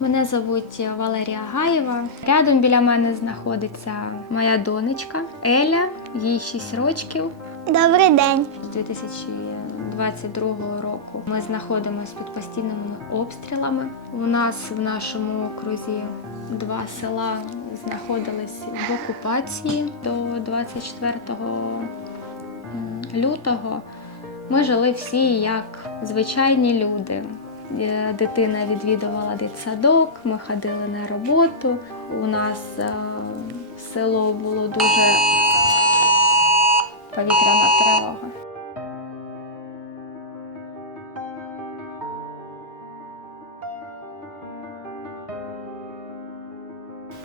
Мене звуть Валерія Гаєва. Рядом біля мене знаходиться моя донечка Еля, їй 6 років. Добрий день. З 2022 року ми знаходимося під постійними обстрілами. У нас в нашому окрузі два села знаходились в окупації до 24 м, лютого. Ми жили всі як звичайні люди. Е, Дитина відвідувала дитсадок, ми ходили на роботу. У нас е, село було дуже повітряна тривога.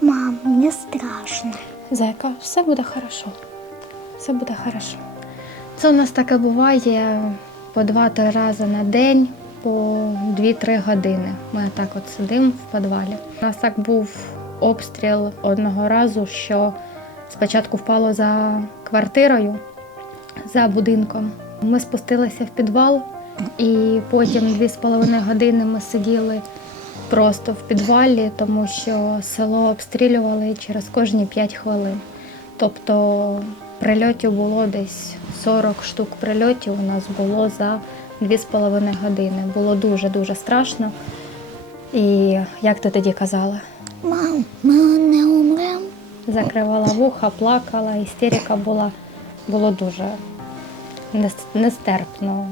Мам, мені страшно. Зайка, все буде хорошо. Все буде хорошо. Це у нас таке буває по два-три рази на день, по 2-3 години. Ми так от сидимо в підвалі. У нас так був обстріл одного разу, що спочатку впало за квартирою, за будинком. Ми спустилися в підвал, і потім 2,5 години ми сиділи просто в підвалі, тому що село обстрілювали через кожні 5 хвилин. Тобто прильотів було десь 40 штук прильотів у нас було за 2,5 години. Було дуже-дуже страшно. І як ти тоді казала? Мам, ми не умремо. Закривала вуха, плакала, істерика була. Було дуже нестерпно,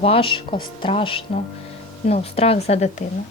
важко, страшно. Ну, страх за дитину.